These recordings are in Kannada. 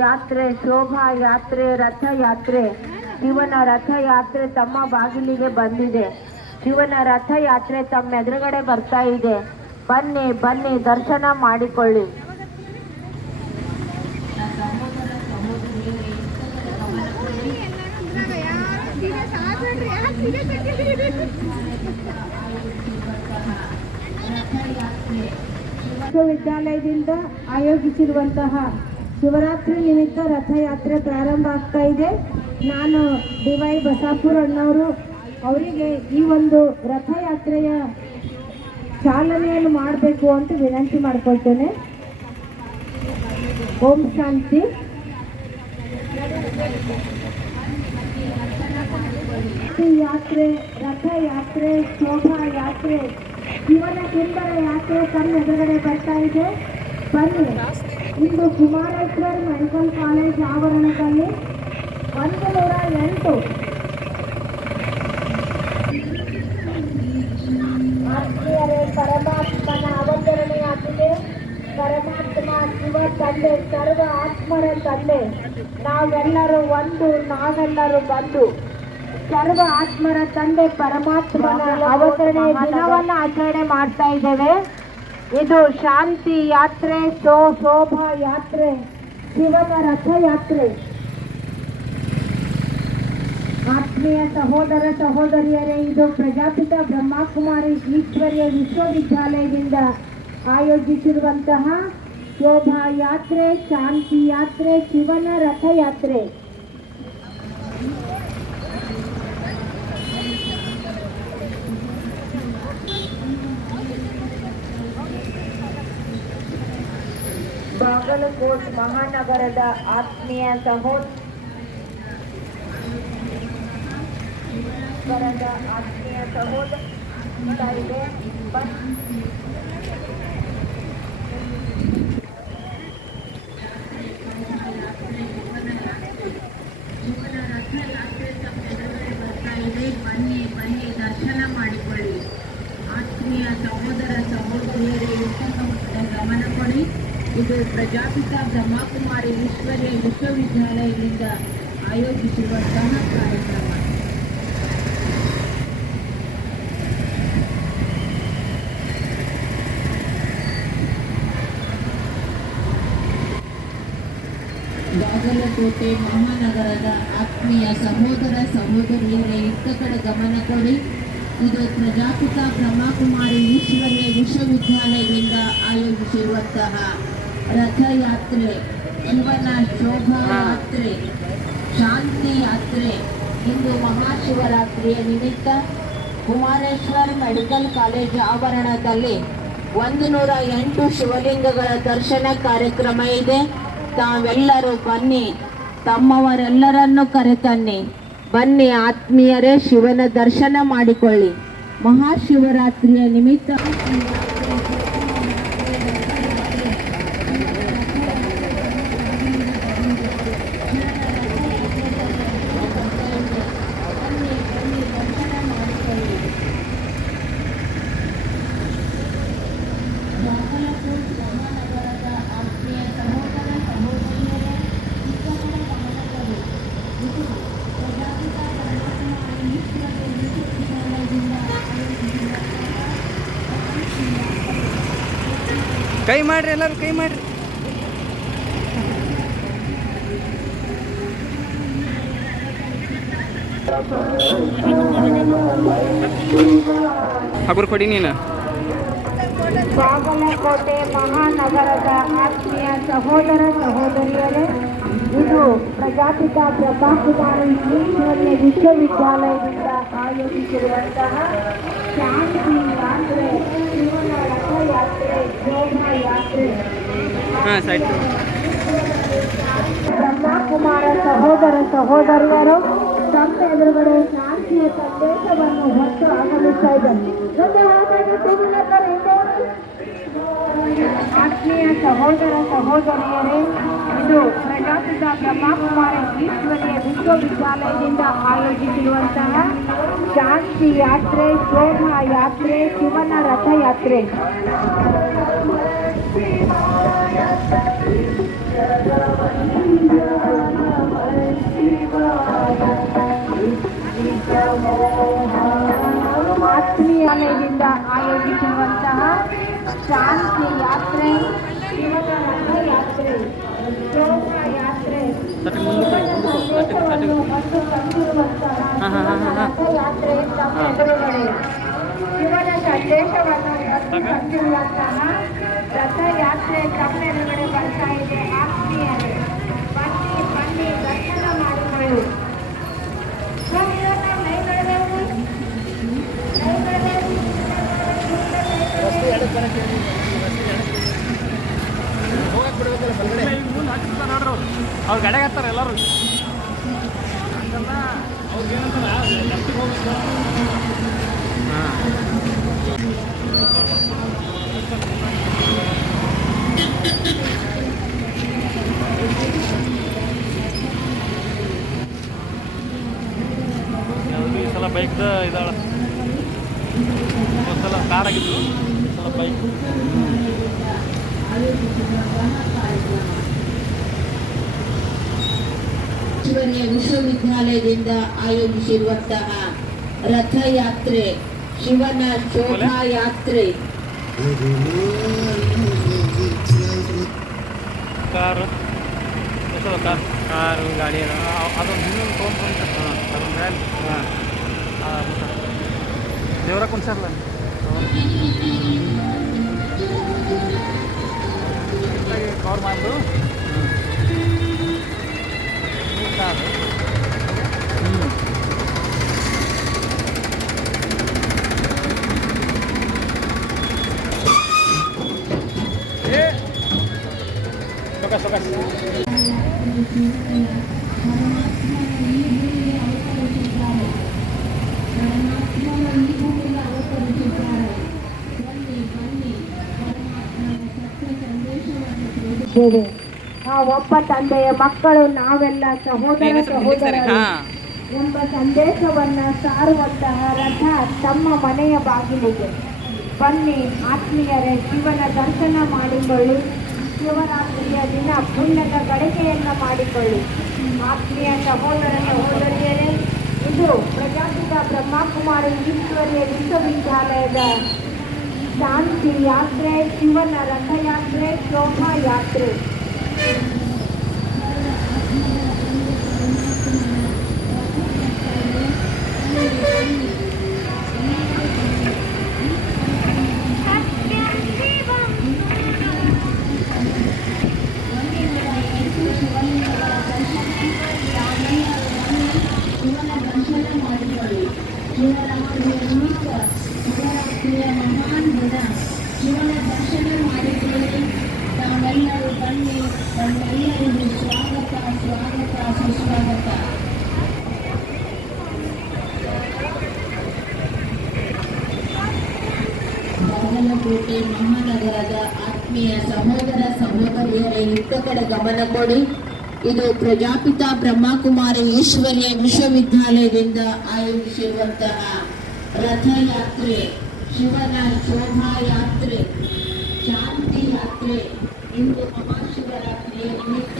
ಯಾತ್ರೆ, ಶೋಭಾ ಯಾತ್ರೆ, ರಥಯಾತ್ರೆ. ಶಿವನ ರಥಯಾತ್ರೆ ತಮ್ಮ ಬಾಗಿಲಿಗೆ ಬಂದಿದೆ. ಶಿವನ ರಥಯಾತ್ರೆ ತಮ್ಮ ಎದುರುಗಡೆ ಬರ್ತಾ ಇದೆ. ಬನ್ನಿ ಬನ್ನಿ, ದರ್ಶನ ಮಾಡಿಕೊಳ್ಳಿ. ವಿಶ್ವವಿದ್ಯಾಲಯದಿಂದ ಆಯೋಜಿಸಿರುವಂತಹ ಶಿವರಾತ್ರಿ ನಿಮಿತ್ತ ರಥಯಾತ್ರೆ ಪ್ರಾರಂಭ ಆಗ್ತಾ ಇದೆ. ನಾನು ಡಿ ವೈ ಬಸಾಪುರ್ ಅಣ್ಣವರು ಅವರಿಗೆ ಈ ಒಂದು ರಥಯಾತ್ರೆಯ ಚಾಲನೆಯನ್ನು ಮಾಡಬೇಕು ಅಂತ ವಿನಂತಿ ಮಾಡ್ಕೊಳ್ತೇನೆ. ಓಂ ಶಾಂತಿ. ಯಾತ್ರೆ ರಥಯಾತ್ರೆ ಶೋಭಾ ಯಾತ್ರೆ ಇವನ ಸುಂದರ ಯಾತ್ರೆ ತನ್ನ ಎದುರುಗಡೆ ಬರ್ತಾ ಇದೆ. ಬನ್ನಿ. ಇಂದು ಕುಮಾರೇಶ್ವರ್ ಮೆಡಿಕಲ್ ಕಾಲೇಜ್ ಆವರಣದಲ್ಲಿ ಒಂದು ನೂರ ಎಂಟು. ಆತ್ಮೀಯರೇ ಪರಮಾತ್ಮನ ಅವತರಣೆಯಾಗಿದೆ. ಪರಮಾತ್ಮ ಶಿವ ತಂದೆ ಸರ್ವ ಆತ್ಮರ ತಂದೆ. ನಾವೆಲ್ಲರೂ ಒಂದು ನಾವೆಲ್ಲರೂ ಬಂದು ಸರ್ವ ಆತ್ಮರ ತಂದೆ ಪರಮಾತ್ಮನ ಅವತರಣೆ ದಿನವನ್ನ ಆಚರಣೆ ಮಾಡ್ತಾ ಇದ್ದೇವೆ. ಇದು ಶಾಂತಿ ಯಾತ್ರೆ ಸೋ ಶೋಭಾ ಯಾತ್ರೆ, ಶಿವನ ರಥಯಾತ್ರೆ. ಆತ್ಮೀಯ ಸಹೋದರ ಸಹೋದರಿಯರೇ, ಇದು ಪ್ರಜಾಪಿತ ಬ್ರಹ್ಮಕುಮಾರಿ ಈಶ್ವರ್ಯ ವಿಶ್ವವಿದ್ಯಾಲಯದಿಂದ ಆಯೋಜಿಸಿರುವಂತಹ ಶೋಭಾ ಯಾತ್ರೆ, ಶಾಂತಿ ಯಾತ್ರೆ, ಶಿವನ ರಥಯಾತ್ರೆ. ಬಾಗಲಕೋಟ್ ಮಹಾನಗರದ ಆತ್ಮೀಯ ಸಹೋದರ ನಗರದ ಆತ್ಮೀಯ ಸಹೋದರ ಇದೆ ಬನ್- ಬನ್ನಿ ಬನ್ನಿ ದರ್ಶನ ಮಾಡಿಕೊಳ್ಳಿ ಆತ್ಮೀಯ ಸಹೋದರ ಸಹೋದರಿಯರೇ ಉತ್ತಮ ಗಮನ ಕೊಡಿ ಇದು ಪ್ರಜಾಪಿತ ಬ್ರಹ್ಮಕುಮಾರಿ ಈಶ್ವರ್ಯ ವಿಶ್ವವಿದ್ಯಾಲಯದಿಂದ ಆಯೋಜಿಸಿರುವಂತಹ ಕಾರ್ಯಕ್ರಮ. ಬಾಗಲಕೋಟೆ ಮಹಾನಗರದ ಆತ್ಮೀಯ ಸಹೋದರ ಸಹೋದರಿಯರೇ, ಇತ್ತ ಕಡೆ ಗಮನ ಕೊಡಿ. ಇದು ಪ್ರಜಾಪಿತ ಬ್ರಹ್ಮಕುಮಾರಿ ಈಶ್ವರ್ಯ ವಿಶ್ವವಿದ್ಯಾಲಯದಿಂದ ಆಯೋಜಿಸಿರುವಂತಹ ರಥಯಾತ್ರೆ ಶಿವನ ಶೋಭಾಯಾತ್ರೆ, ಶಾಂತಿ ಯಾತ್ರೆ, ಇಂದು ಮಹಾಶಿವರಾತ್ರಿಯ ನಿಮಿತ್ತ ಕುಮಾರೇಶ್ವರ್ ಮೆಡಿಕಲ್ ಕಾಲೇಜ್ ಆವರಣದಲ್ಲಿ ಒಂದು ನೂರ ಎಂಟು ಶಿವಲಿಂಗಗಳ ದರ್ಶನ ಕಾರ್ಯಕ್ರಮ ಇದೆ. ತಾವೆಲ್ಲರೂ ಬನ್ನಿ, ತಮ್ಮವರೆಲ್ಲರನ್ನು ಕರೆತನ್ನಿ. ಬನ್ನಿ, ಆತ್ಮೀಯರೇ, ಶಿವನ ದರ್ಶನ ಮಾಡಿಕೊಳ್ಳಿ. ಮಹಾಶಿವರಾತ್ರಿಯ ನಿಮಿತ್ತ ಕೈ ಮಾಡ್ರಿ ಎಲ್ಲರೂ ಕೈ ಮಾಡ್ರಿ. ಹಗುರ್ ಕೊಡಿ ನೀನು. ಬಾಗಲಕೋಟೆ ಮಹಾನಗರದ ಆತ್ಮೀಯ ಸಹೋದರ ಸಹೋದರಿಯರೇ ಇದು ಪ್ರಜಾಪಿತ ಈಶ್ವರ್ಯ ವಿಶ್ವವಿದ್ಯಾಲಯದಿಂದ ಆಯೋಜಿಸಿರುವಂತಹ ಶಾಂತಿ ಯಾತ್ರೆ ಶಿವನ ರಥಯಾತ್ರೆ ಶೋಭಾ ಯಾತ್ರೆ ಹಾಂ ಸೈಡ್ ಬ್ರಹ್ಮಕುಮಾರ ಸಹೋದರ ಸಹೋದರಿಯರು ತಮ್ಮ ಎದುರುಗಡೆ ಶಾಂತಿಯ ಸಂದೇಶವನ್ನು ಹೊತ್ತು ಆಗಮಿಸ್ತಾ ಇದ್ದಾರೆ ಮುಂದೆ ಹೋಗ್ಬೇಕು, ಟೂ-ವೀಲರ್ ಹಿಂದೆ ಹೋಗಿ. ಆತ್ಮೀಯ ಸಹೋದರ ಸಹೋದರಿಯರೇ ಇದು ಪ್ರಜಾಪಿತ ಬ್ರಹ್ಮಕುಮಾರಿ ಈಶ್ವರಿಯ ವಿಶ್ವವಿದ್ಯಾಲಯದಿಂದ ಆಯೋಜಿಸಿರುವಂತಹ ಶಾಂತಿ ಯಾತ್ರೆ ಶೋಭಾ ಯಾತ್ರೆ ಸುವರ್ಣ ರಥಯಾತ್ರೆ ಆತ್ಮೀಯಾಲಯದಿಂದ ಆಯೋಜಿಸಿರುವಂತಹ ಶಾಂತಿ ಯಾತ್ರೆ ಶಿವನ ರಥಯಾತ್ರೆ ಯಾತ್ರೆ ಶೋಭಾ ಯಾತ್ರೆ ಸರಿ, ಮುಂದಕ್ಕೆ, ಶಿವನ ಮುಂದಕ್ಕೆ, ಸರಿ, ಸರಿ. ಸಂದೇಶವನ್ನು ಮತ್ತು ತಂದಿರುವಂತಹ ಹಾ, ಹಾ, ಹಾ, ಹಾ, ಹಾ. ರಥ ಯಾತ್ರೆ ತಮ್ಮ. ಎದುರುಗಡೆ ಶಿವನ ಸಂದೇಶವನ್ನು? ತಂದಿರುವಂತಹ ರಥ ಯಾತ್ರೆ ತಮ್ಮ ಎದುರುಗಡೆ ಬರ್ತಾ ಇದೆ ಆತ್ಮೀಯರೇ. ಬನ್ನಿ ಬನ್ನಿ ದರ್ಶನ ಮಾಡಿಕೊಳ್ಳಿ. ಲೈವ್ಗಳಿವೆ. ನೋಡ್ರಿ. ಅವ್ರು ಗಾಡಿಗೆ ಹತ್ತಾರ ಎಲ್ಲರೂ ಈ ಈಶ್ವರ್ಯ ವಿಶ್ವವಿದ್ಯಾಲಯದಿಂದ ಆಯೋಜಿಸಿರುವಂತಹ ರಥಯಾತ್ರೆ ಶಿವನ ಶೋಭಾಯಾತ್ರೆ ಕಾರು ಎಷ್ಟದ ಕಾರ್ ಕಾರು ಗಾಡಿ ಅದ ಅದೊಂದು ಹಿಂದೊಂದು ತೊಗೊಂಡು ಹಾಂ ಅದ್ರ ಮೇಲೆ ಹಾಂ ದೇವರ ಕುಣ್ಸರ್ಲ ಕವರ್ ಮಾಡ್ದು కాదు Sokas, sokas. Thank you. ಆ ಒಬ್ಬ ತಂದೆಯ ಮಕ್ಕಳು ನಾವೆಲ್ಲ ಸಹೋದರ ಸಹೋದರರು. ಎಂಬ ಸಂದೇಶವನ್ನ ಸಾರುವಂತಹ ರಥ ತಮ್ಮ ಮನೆಯ ಬಾಗಿಲಿಗೆ ಬನ್ನಿ ಆತ್ಮೀಯರೇ ಶಿವನ ದರ್ಶನ ಮಾಡಿಕೊಳ್ಳಿ ಶಿವರಾತ್ರಿಯ ದಿನ ಪುಣ್ಯದ ಗಳಿಕೆಯನ್ನ ಮಾಡಿಕೊಳ್ಳಿ. ಆತ್ಮೀಯ ಸಹೋದರ ಸಹೋದರಿಯರೇ ಇದು ಪ್ರಜಾಪಿತ ಬ್ರಹ್ಮಕುಮಾರಿ ಈಶ್ವರ್ಯ ವಿಶ್ವವಿದ್ಯಾಲಯದ ಶಾಂತಿ ಯಾತ್ರೆ ಶಿವನ ರಥಯಾತ್ರೆ ಶೋಭಾ ಯಾತ್ರೆ ಶಿವನ ದರ್ಶನ ಮಾಡಿಕೊಳ್ಳಿ ಶಿವರಾತ್ರಿಯ ನಿಮಿತ್ತ ಶಿವರಾತ್ರಿಯ ಮಹಾನ್ ದಿನ ಶಿವನ ದರ್ಶನ ಮಾಡಿಕೊಳ್ಳಿ ತಾವೆಲ್ಲರೂ ಬನ್ನಿ ತಮ್ಮೆಲ್ಲರಿಗೂ ಸ್ವಾಗತ ಸ್ವಾಗತ ಸುಸ್ವಾಗತ ಬಾಗಲಕೋಟೆ ಮಹಾನಗರದ ಆತ್ಮೀಯ ಸಹೋದರ ಸಹೋದರಿಯರೇ ಇತ್ತ ಕಡೆ ಗಮನ ಕೊಡಿ. ಇದು ಪ್ರಜಾಪಿತ ಬ್ರಹ್ಮಕುಮಾರಿ ಈಶ್ವರ್ಯ ವಿಶ್ವವಿದ್ಯಾಲಯದಿಂದ ಆಯೋಜಿಸಿರುವಂತಹ ರಥಯಾತ್ರೆ, ಶಿವನ ಶೋಭಾಯಾತ್ರೆ, ಶಾಂತಿ ಯಾತ್ರೆ. ಇಂದು ಮಹಾಶಿವರಾತ್ರಿಯ ನಿಮಿತ್ತ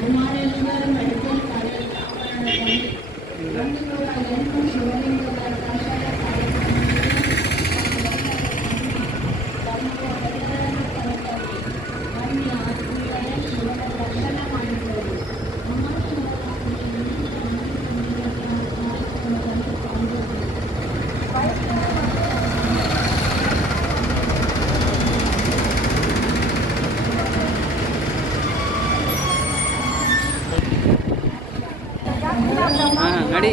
ಕುಮಾರೇಶ್ವರ ಮೆಡಿಕಲ್ ಕಾಲೇಜ್ ಆವರಣದಲ್ಲಿ ಒಂದು ನೂರ ಎಂಟು ಶಿವಲಿಂಗದ ದರ್ಶನ ಕಾರ್ಯಕ್ರಮ ಹಾಂ ನಡಿ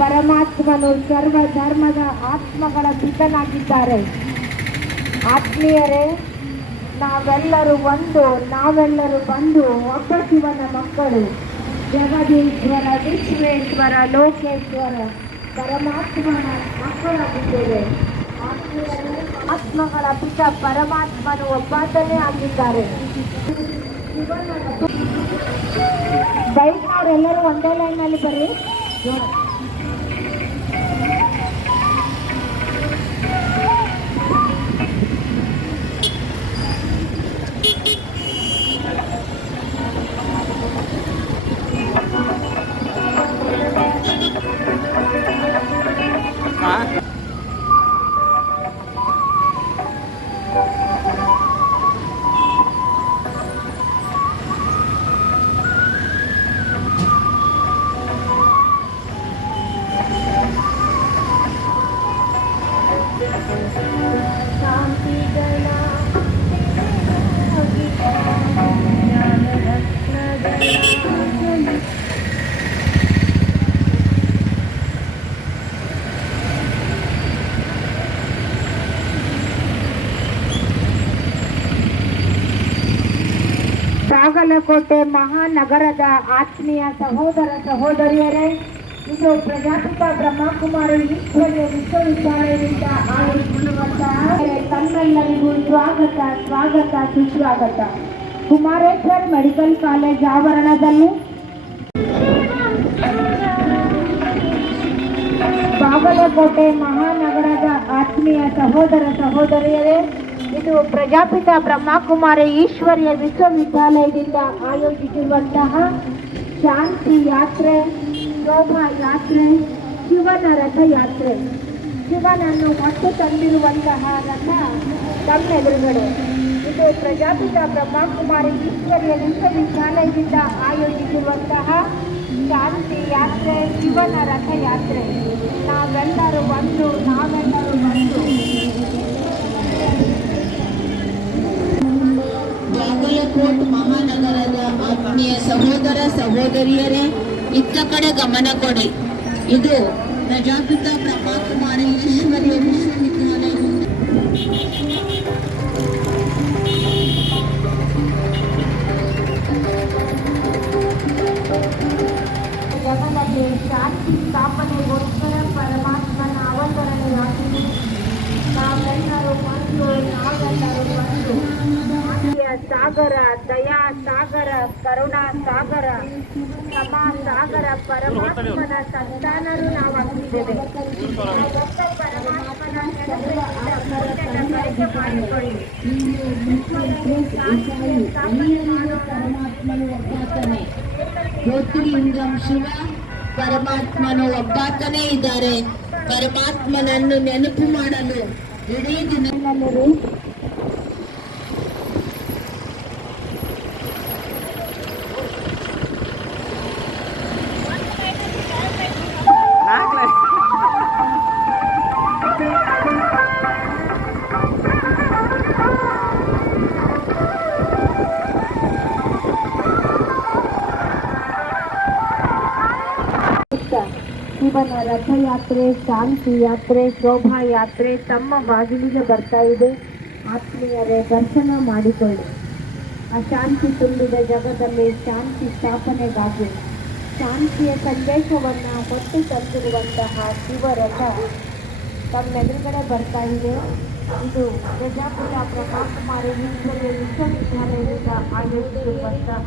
ಪರಮಾತ್ಮನು ಸರ್ವ ಧರ್ಮದ ಆತ್ಮಗಳ ಪಿತನಾಗಿದ್ದಾರೆ. ಆತ್ಮೀಯರೇ, ನಾವೆಲ್ಲರೂ ಒಂದು, ನಾವೆಲ್ಲರೂ ಬಂದು ಒಬ್ಬ ಶಿವನ ಮಕ್ಕಳು. ಜಗದೀಶ್ವರ, ವಿಶ್ವೇಶ್ವರ, ಲೋಕೇಶ್ವರ, ಪರಮಾತ್ಮನ ಮಕ್ಕಳಾಗಿದ್ದೇವೆ. ಆತ್ಮಗಳ ಪಿತ ಪರಮಾತ್ಮನು ಒಬ್ಬಾತನೇ ಆಗಿದ್ದಾರೆ. ಬೈಕ್ನವರೆಲ್ಲರೂ ಒಂದೇ ಲೈನಲ್ಲಿ ಬರ್ರಿ ಬಾಗಲಕೋಟೆ ಮಹಾನಗರದ ಆತ್ಮೀಯ ಸಹೋದರ ಸಹೋದರಿಯರೇ, ಇದು ಪ್ರಜಾಪಿತ ಬ್ರಹ್ಮಕುಮಾರಿ ಈಶ್ವರ್ಯ ವಿಶ್ವವಿದ್ಯಾಲಯದಿಂದ ಆಯೋಜಿಸಿರುವಂತಹ ತಮ್ಮೆಲ್ಲರಿಗೂ ಸ್ವಾಗತ ಸ್ವಾಗತ, ಸುಸ್ವಾಗತ. ಕುಮಾರೇಶ್ವರ್ ಮೆಡಿಕಲ್ ಕಾಲೇಜ್ ಆವರಣದಲ್ಲಿ ಬಾಗಲಕೋಟೆ ಮಹಾನಗರದ ಆತ್ಮೀಯ ಸಹೋದರ ಸಹೋದರಿಯರೇ ಇದು ಪ್ರಜಾಪಿತ ಬ್ರಹ್ಮಕುಮಾರಿ ಈಶ್ವರ್ಯ ವಿಶ್ವವಿದ್ಯಾಲಯದಿಂದ ಆಯೋಜಿಸಿರುವಂತಹ ಶಾಂತಿ ಯಾತ್ರೆ, ಶೋಭಾ ಯಾತ್ರೆ, ಶಿವನ ರಥಯಾತ್ರೆ. ಶಿವನನ್ನು ಹೊತ್ತು ತಂದಿರುವಂತಹ ರಥ ತಮ್ಮೆದುರುಗಡೆ ಇದು ಪ್ರಜಾಪಿತ ಬ್ರಹ್ಮಕುಮಾರಿ ಈಶ್ವರ್ಯ ವಿಶ್ವವಿದ್ಯಾಲಯದಿಂದ ಆಯೋಜಿಸಿರುವಂತಹ ಶಾಂತಿ ಯಾತ್ರೆ, ಶಿವನ ರಥಯಾತ್ರೆ. ನಾವೆಲ್ಲರೂ ಬಂದು, ನಾವೆಲ್ಲರೂ ಬಾಗಲಕೋಟ್ ಮಹಾನಗರದ ಆತ್ಮೀಯ ಸಹೋದರ, ಸಹೋದರಿಯರೇ, ಇತ್ತ ಕಡೆ ಗಮನ ಕೊಡಿ. ಇದು ಪ್ರಜಾಪಿತ ಪ್ರಭಾ ಕುಮಾರಿ ಈಶ್ವರಿಯ ವಿಶ್ವವಿದ್ಯಾಲಯ. ಜಗದಲ್ಲಿ ಶಾಂತಿ ಸ್ಥಾಪನೆಗೋಸ್ಕರ ಪರಮಾತ್ಮನ ಅವತರಣೆಯಾಗಿದೆ. ನಾವೆಲ್ಲರೂ ಒಂದು ನಾವೆಲ್ಲರೂ ಸಾಗರ, ದಯಾ ಸಾಗರ, ಕರುಣಾ ಸಾಗರ, ಕ್ಷಮಾ ಸಾಗರ, ಪರಮಾತ್ಮನ ಸಂತಾನರು ಜ್ಯೋತಿರ್ಲಿಂಗಂ ಪರಮಾತ್ಮನ ಜ್ಯೋತಿಲಿಂಗಂ ಶಿವ, ಪರಮಾತ್ಮನು ಒಬ್ಬಾತನೇ ಇದ್ದಾರೆ. ಪರಮಾತ್ಮನನ್ನು ನೆನಪು ಮಾಡಲು ಇಡೀ ದಿನ ರಥಯಾತ್ರೆ, ಶಾಂತಿ ಯಾತ್ರೆ ಶೋಭಾಯಾತ್ರೆ ತಮ್ಮ ಬಾಗಿಲಿಗೆ ಬರ್ತಾ ಇದೆ. ಆತ್ಮೀಯರೇ, ದರ್ಶನ ಮಾಡಿಕೊಳ್ಳಿ. ಆ ಶಾಂತಿ ತುಂಬಿದ ಜಗದಲ್ಲಿ ಶಾಂತಿ ಸ್ಥಾಪನೆಗಾಗಿ ಶಾಂತಿಯ ಸಂದೇಶವನ್ನು ಹೊತ್ತು ತಂದಿರುವಂತಹ ಶಿವರಥ ತಮ್ಮೆದುರುಗಡೆ ಬರ್ತಾ ಇದೆ. ಇದು ಪ್ರಜಾಪಿತ ಪ್ರಭಾಕುಮಾರಿ ವಿಶ್ವವಿದ್ಯಾಲಯದಿಂದ ಆಯೋಜಿಸಿರುವಂತಹ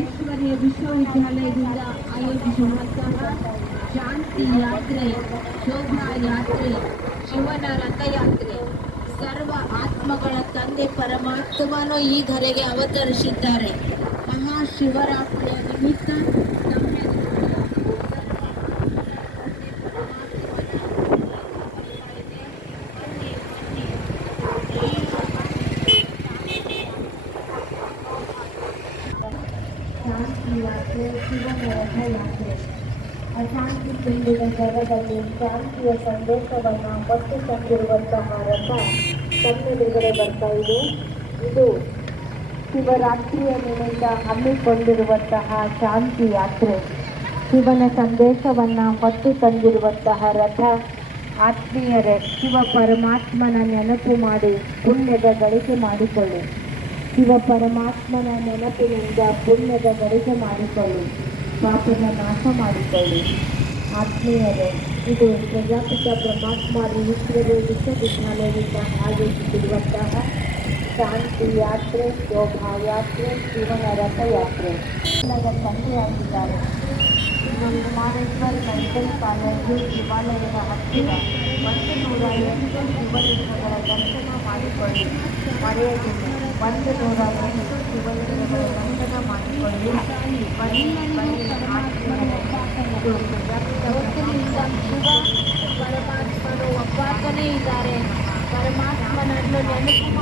ಈಶ್ವರ್ಯ ವಿಶ್ವವಿದ್ಯಾಲಯದಿಂದ ಆಯೋಜಿಸುವಂತಹ ಶಾಂತಿ ಯಾತ್ರೆ, ಶೋಭಾ ಯಾತ್ರೆ, ಶಿವನ ರಥಯಾತ್ರೆ, ಸರ್ವ ಆತ್ಮಗಳ ತಂದೆ ಪರಮಾತ್ಮನು ಈ ಧರೆಗೆ ಅವತರಿಸಿದ್ದಾರೆ. ಮಹಾಶಿವರಾತ್ರಿಯ ನಿಮಿತ್ತ ಜಗದಲ್ಲಿ ಶಾಂತಿಯ ಸಂದೇಶವನ್ನು ಹೊತ್ತು ತಂದಿರುವಂತಹ ರಥ ತಮ್ಮೆದುರುಗಡೆ ಬರ್ತಾ ಇದೆ. ಇದು ಶಿವರಾತ್ರಿಯ ನಿಮಿತ್ತ ಹಮ್ಮಿಕೊಂಡಿರುವಂತಹ ಶಾಂತಿ ಯಾತ್ರೆ. ಶಿವನ ಸಂದೇಶವನ್ನು ಹೊತ್ತು ತಂದಿರುವಂತಹ ರಥ ಆತ್ಮೀಯರೇ, ಶಿವ ಪರಮಾತ್ಮನ ನೆನಪು ಮಾಡಿ, ಪುಣ್ಯದ ಗಳಿಕೆ ಮಾಡಿಕೊಳ್ಳಿ. ಶಿವ ಪರಮಾತ್ಮನ ನೆನಪಿನಿಂದ ಪುಣ್ಯದ ಗಳಿಕೆ ಮಾಡಿಕೊಳ್ಳಿ. ಪಾಪದ ನಾಶ ಮಾಡಿಕೊಳ್ಳಿ. ಆತ್ಮೀಯರೇ, ಇದು ಪ್ರಜಾಪಿತ ಬ್ರಹ್ಮಕುಮಾರಿ ಈಶ್ವರಿ ವಿಶ್ವವಿದ್ಯಾಲಯದಿಂದ ಆಯೋಜಿಸಿರುವಂತಹ ಶಾಂತಿ ಯಾತ್ರೆ ಶೋಭಾ ಯಾತ್ರೆ ಜೀವನ ರಥಯಾತ್ರೆ ಎಲ್ಲರ ತಂದೆಯಾಗಿದ್ದಾರೆ. ನಮ್ಮ ಕುಮಾರೇಶ್ವರ ಮೆಡಿಕಲ್ ಕಾಲೇಜು ಶಿವಾಲಯದ ಹತ್ತಿರ ಒಂದು ನೂರ ಎಂಟು ಶಿವಲಿಂಗಗಳ ದರ್ಶನ ಮಾಡಿಕೊಳ್ಳಿ. ಮರೆಯದಿಲ್ಲ ಒಂದು ನೂರ ಎಂಟು ಶಿವಲಿಂಗಗಳ ದರ್ಶನ ಮಾಡಿಕೊಳ್ಳಿ. ಬನ್ನಿ ಬನ್ನಿ, ಆತ್ಮೀಯರೇ. ಇವತ್ತಿನಿಂದ ಶಿವ ಪರಮಾತ್ಮನು ಒಬ್ಬಾತನೇ ಇದ್ದಾರೆ ಪರಮಾತ್ಮನನ್ನು ನೆನಪು